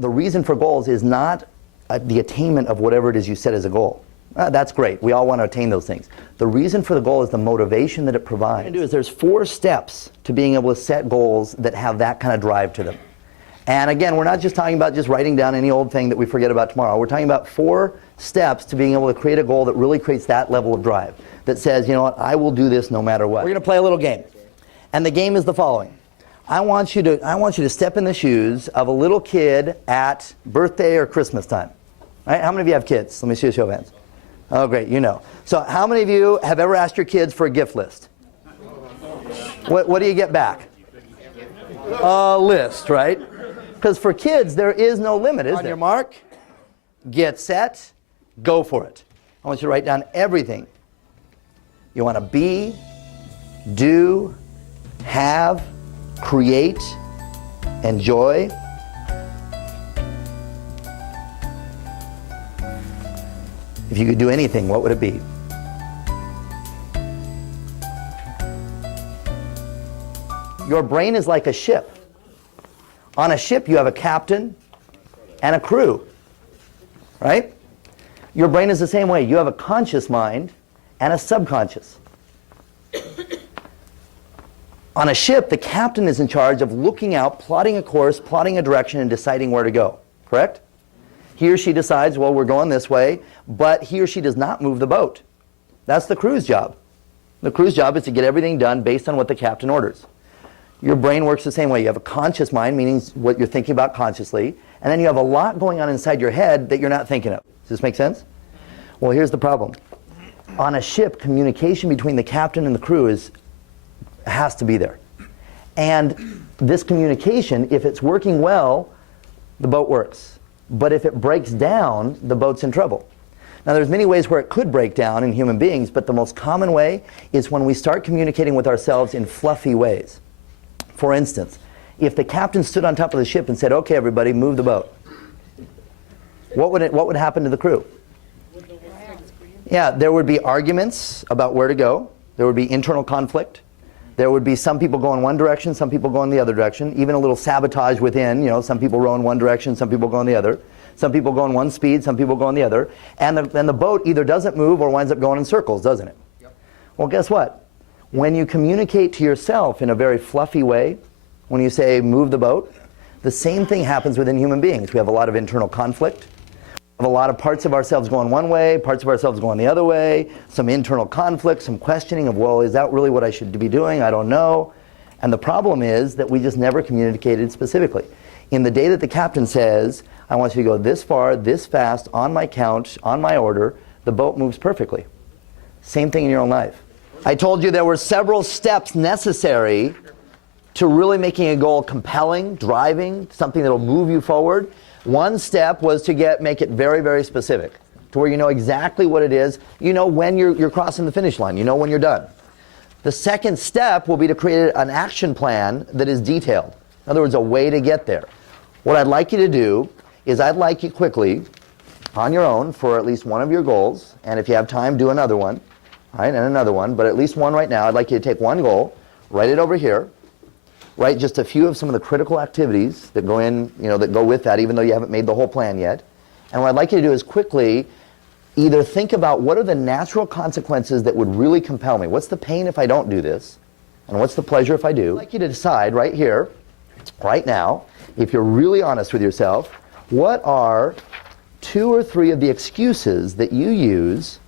the reason for goals is not the attainment of whatever it is you set as a goal. That's great. We all want to attain those things. The reason for the goal is the motivation that it provides. What I'm going to do is there's 4 steps to being able to set goals that have that kind of drive to them. And again, we're not just talking about just writing down any old thing that we forget about tomorrow. We're talking about 4 steps to being able to create a goal that really creates that level of drive. That says, you know what, I will do this no matter what. We're going to play a little game. And the game is the following. I want you to step in the shoes of a little kid at birthday or Christmas time. Right? How many of you have kids? Let me see a show of hands. Oh, great, you know. So how many of you have ever asked your kids for a gift list? What do you get back? A list, right? Because for kids, there is no limit, is there? On your mark, get set, go for it. I want you to write down everything you want to be, do, have, create, enjoy. If you could do anything, what would it be? Your brain is like a ship. On a ship, you have a captain and a crew, right? Your brain is the same way. You have a conscious mind and a subconscious. On a ship, the captain is in charge of looking out, plotting a course, plotting a direction, and deciding where to go, correct? He or she decides, well, we're going this way, but he or she does not move the boat. That's the crew's job. The crew's job is to get everything done based on what the captain orders. Your brain works the same way. You have a conscious mind, meaning what you're thinking about consciously, and then you have a lot going on inside your head that you're not thinking of. Does this make sense? Well, here's the problem. On a ship, communication between the captain and the crew has to be there. And this communication, if it's working well, the boat works. But if it breaks down, the boat's in trouble. Now, there's many ways where it could break down in human beings, but the most common way is when we start communicating with ourselves in fluffy ways. For instance, if the captain stood on top of the ship and said, okay, everybody, move the boat, what would happen to the crew? Yeah, there would be arguments about where to go. There would be internal conflict. There would be some people going one direction, some people going the other direction, even a little sabotage within, you know, some people row in one direction, some people go in the other. Some people go in one speed, some people go in the other. And the boat either doesn't move or winds up going in circles, doesn't it? Yep. Well, guess what? When you communicate to yourself in a very fluffy way, when you say, move the boat, the same thing happens within human beings. We have a lot of internal conflict. We have a lot of parts of ourselves going one way, parts of ourselves going the other way, some internal conflict, some questioning of, well, is that really what I should be doing? I don't know. And the problem is that we just never communicated specifically. In the day that the captain says, I want you to go this far, this fast, on my count, on my order, the boat moves perfectly. Same thing in your own life. I told you there were several steps necessary to really making a goal compelling, driving, something that will move you forward. One step was to make it very, very specific, to where you know exactly what it is. You know when you're crossing the finish line. You know when you're done. The second step will be to create an action plan that is detailed. In other words, a way to get there. What I'd like you to do is I'd like you quickly, on your own, for at least one of your goals, and if you have time, do another one, right, and another one, but at least one right now. I'd like you to take one goal, write it over here, write just a few of some of the critical activities that go in, you know, that go with that, even though you haven't made the whole plan yet. And what I'd like you to do is quickly either think about what are the natural consequences that would really compel me. What's the pain if I don't do this? And what's the pleasure if I do? I'd like you to decide right here, right now, if you're really honest with yourself, what are 2 or 3 of the excuses that you use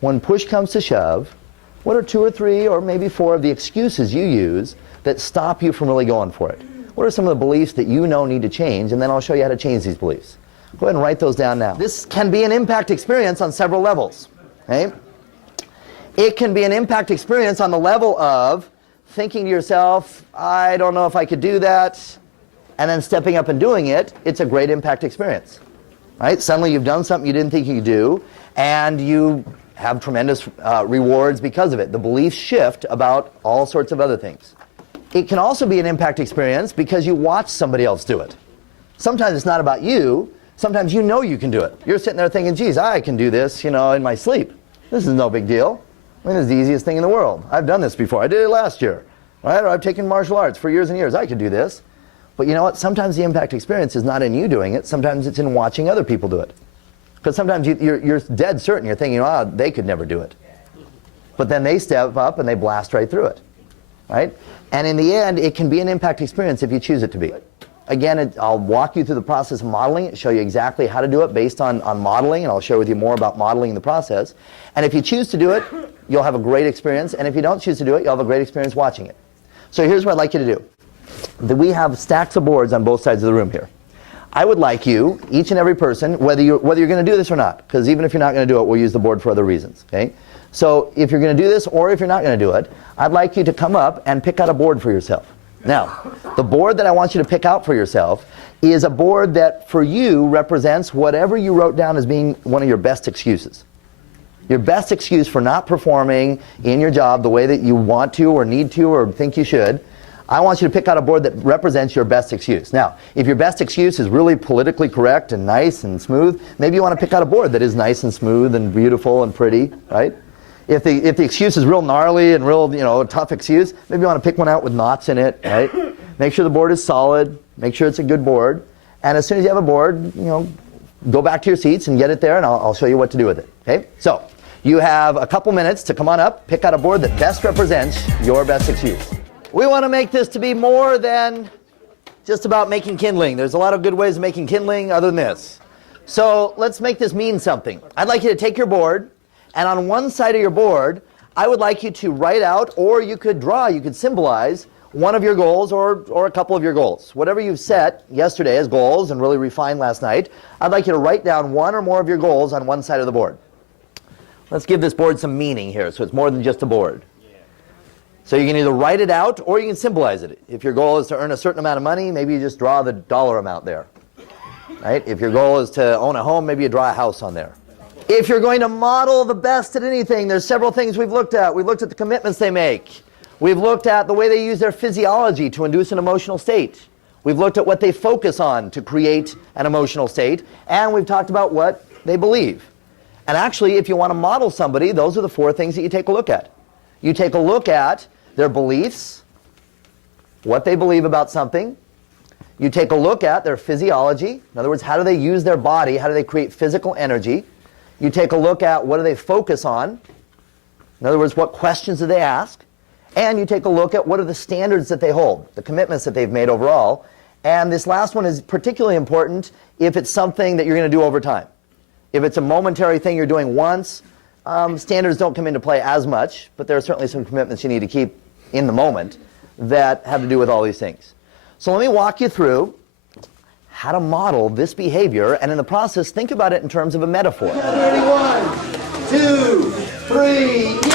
when push comes to shove? What are 2 or 3 or maybe 4 of the excuses you use that stop you from really going for it? What are some of the beliefs that you know need to change? And then I'll show you how to change these beliefs. Go ahead and write those down now. This can be an impact experience on several levels. Okay? It can be an impact experience on the level of thinking to yourself, I don't know if I could do that, and then stepping up and doing it. It's a great impact experience. Right? Suddenly you've done something you didn't think you could do, and you have tremendous rewards because of it. The beliefs shift about all sorts of other things. It can also be an impact experience because you watch somebody else do it. Sometimes it's not about you. Sometimes you know you can do it. You're sitting there thinking, geez, I can do this, you know, in my sleep. This is no big deal. I mean, this is the easiest thing in the world. I've done this before. I did it last year. Right? Or I've taken martial arts for years and years. I could do this. But you know what? Sometimes the impact experience is not in you doing it. Sometimes it's in watching other people do it. Because sometimes you're dead certain. You're thinking, oh, they could never do it. But then they step up and they blast right through it. Right? And in the end, it can be an impact experience if you choose it to be. Again, I'll walk you through the process of modeling it, show you exactly how to do it based on modeling, and I'll share with you more about modeling in the process. And if you choose to do it, you'll have a great experience. And if you don't choose to do it, you'll have a great experience watching it. So here's what I'd like you to do. We have stacks of boards on both sides of the room here. I would like you, each and every person, whether you're going to do this or not, because even if you're not going to do it, we'll use the board for other reasons. Okay? So if you're going to do this or if you're not going to do it, I'd like you to come up and pick out a board for yourself. Now, the board that I want you to pick out for yourself is a board that for you represents whatever you wrote down as being one of your best excuses. Your best excuse for not performing in your job the way that you want to or need to or think you should. I want you to pick out a board that represents your best excuse. Now, if your best excuse is really politically correct and nice and smooth, maybe you want to pick out a board that is nice and smooth and beautiful and pretty, right? If the excuse is real gnarly and real, a tough excuse, maybe you want to pick one out with knots in it, right? Make sure the board is solid. Make sure it's a good board. And as soon as you have a board, go back to your seats and get it there, and I'll show you what to do with it. Okay? So you have a couple minutes to come on up, pick out a board that best represents your best excuse. We want to make this to be more than just about making kindling. There's a lot of good ways of making kindling other than this. So let's make this mean something. I'd like you to take your board, and on one side of your board, I would like you to write out, or you could draw, you could symbolize one of your goals or a couple of your goals. Whatever you've set yesterday as goals and really refined last night, I'd like you to write down one or more of your goals on one side of the board. Let's give this board some meaning here, so it's more than just a board. So you can either write it out or you can symbolize it. If your goal is to earn a certain amount of money, maybe you just draw the dollar amount there. Right? If your goal is to own a home, maybe you draw a house on there. If you're going to model the best at anything, there's several things we've looked at. We've looked at the commitments they make. We've looked at the way they use their physiology to induce an emotional state. We've looked at what they focus on to create an emotional state. And we've talked about what they believe. And actually, if you want to model somebody, those are the four things that you take a look at. You take a look at their beliefs, what they believe about something. You take a look at their physiology. In other words, how do they use their body? How do they create physical energy? You take a look at what do they focus on. In other words, what questions do they ask? And you take a look at what are the standards that they hold, the commitments that they've made overall. And this last one is particularly important if it's something that you're going to do over time. If it's a momentary thing you're doing once, standards don't come into play as much, but there are certainly some commitments you need to keep in the moment that have to do with all these things. So let me walk you through how to model this behavior, and in the process, think about it in terms of a metaphor. 1, 2, 3,